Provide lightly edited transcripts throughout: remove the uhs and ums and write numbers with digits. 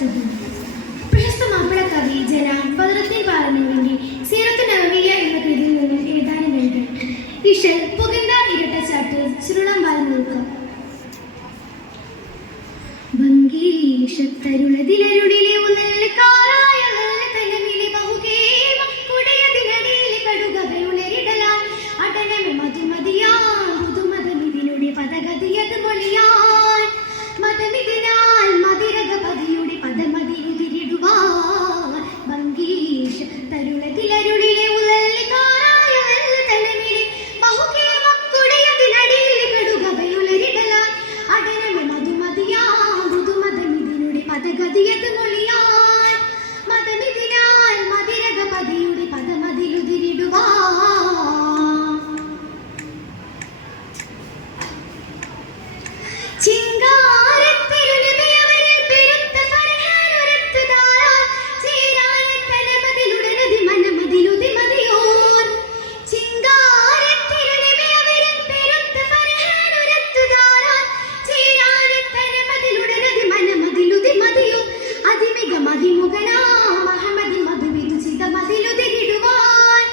തുതി. പ്രശസ്ത മാപ്പിള കവി ജനാബ് ഫദ്ലുദ്ദീൻ പാലനൂരിന്റെ സീറത്തു നബവിയ്യ എന്ന കൃതിയിൽ നിന്ന് ഏതാനും വരികൾ. ഇഷൽ പുകന്ത ഇരട്ടച്ചാട്ട് ചുരുളാൻ നോക്കാം. ഭംഗീഷത്തരുളതിലരുളിലെ ഉന്നൽക്കാരായ തലമിലെ ബഹുകേമ കുടയതിനടിയിലെ കടുകവയുളരിടലാൽ അടനമെ മധുമതിയാൻ പുതുമതമിതിനുടെ പദഗതിയത് മൊഴിയാൻ മതമിതിനാൽ മതിരക പതിയുടെ പദമതിരുതിരിടുവാൻ ഭംഗീഷത്തരുളതിലരുളിലെ ഉന്നൽക്കാരായ തലമിലെ ബഹുകേമ കുടയതിനടിയിലെ കടുകവയുളരിടലാൽ അടനമെ പദഗതിയത് മൊഴിയാൻ മതമിതിനാൽ മതിരക പതിയുടെ പദമതിലുതിരിടുവാൻ ചിങ്കാരത്തിരുനബിയവരിൽ പെരുത്ത ഫർഹാനുരത്തുദാരാൻ ചേരാനത്തനമതിലുടനതി മനമതിലുതി മതിയോൻ ചിങ്കാരത്തിരുനബിയവരിൽ പെരുത്ത ഫർഹാനുരത്തുദാരാൻ ചേരാനത്തനമതിലുടനതി മനമതിലുതി മതിയോ അതിമിക മതിമുഖനാ മഹമദി മധുവിതുചിത മതിലുതിരിടുവാൻ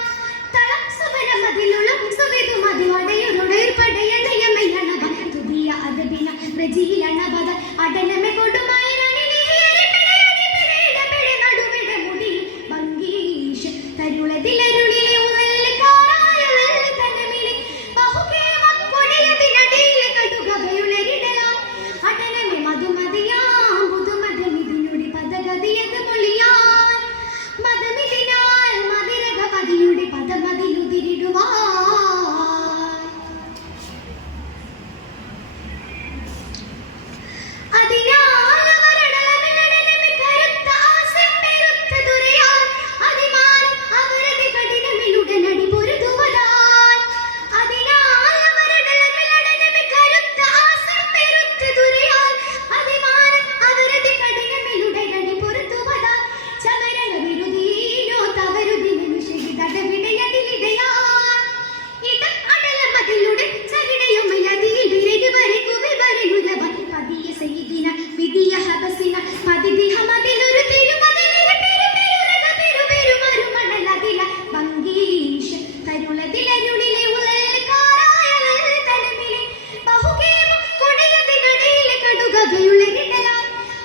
തളം സുവന മതിലുളം സുവിതു മതിവടയുടൊടേർ പടയണയമയണവ തുതിയ അതബിന പ്രജിയിലണവത അടനമെ കൊടുമായി നടുവിട മുടി ഭംഗീഷ് തരുളതിലരുളിലെ ഉന്നൽക്കാരായ തനമിലെ ബഹുകേമ കൊടിയതിനടിയിലെ കടുകവയുളരിടലാൻ അടനമെ മധുമതിയാം പുതുമതമിതിനുടെ പദഗതിയത് മൊഴിയാൻ മതമിതിനാൽ മതിരക പതിയുടെ പദമതിലുതിരിടുവാൻ അതിനാൽ അവരടലമിലടനമെ കരുത്ത ആസം പെരുത്ത ദുരയാൻ അതിമാൻ അവരതി കഠിനമിലുടനടി പൊരുതുവതാൻ അതിനാൽ അവരടലമിലടനമെ കരുത്ത ആസം പെരുത്ത ദുരയാൻ അതിമാൻ അവരതി കഠിനമിലുടനടി പൊരുതുവതാൻ ചമരണ വിരുദീനോ തവരുദിനു ശഹിതടവിടയതിലിടയാൻ ഇടം അടലമതിലുടെ ചകിടയുമയതിൽ വിരകി വരകുവി വരയുലവൻ പതിയ സയ്യിദിന വിധിയ ഹബസിന പതിദിഹമതിലൊരു തിരുമതിലിര പെരുപെരുരക പെരുപെരുമരുമണലതില ഭംഗീഷ തരുളതിലരുളിലെ ഉന്നൽക്കാരായ തലമിലെ ബഹുകേമ കൊടിയതിനടിയിലെ കടുകവയുളരിടലാൻ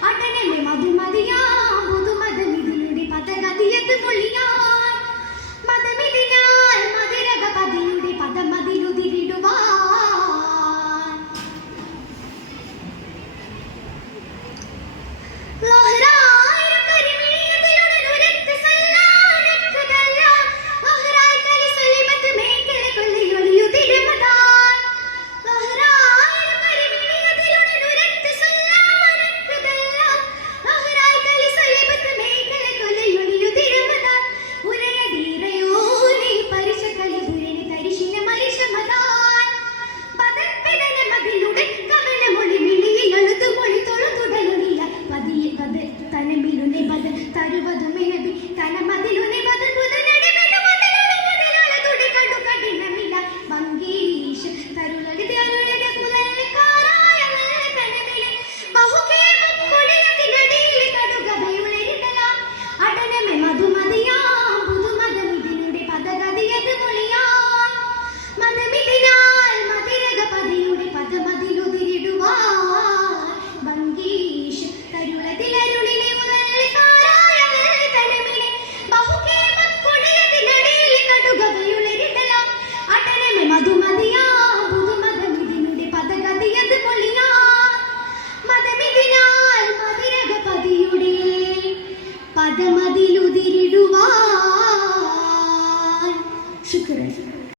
അടനമെ മധുമതിയാം പുതുമതമിതിനുടെ പദഗതിയത് മൊഴിയാൻ മതമിതിനാൽ മതിരക പതിയുടെ പദമതിലുതിരിടുവാൻ പദമതിലുതിരിടുവാൻ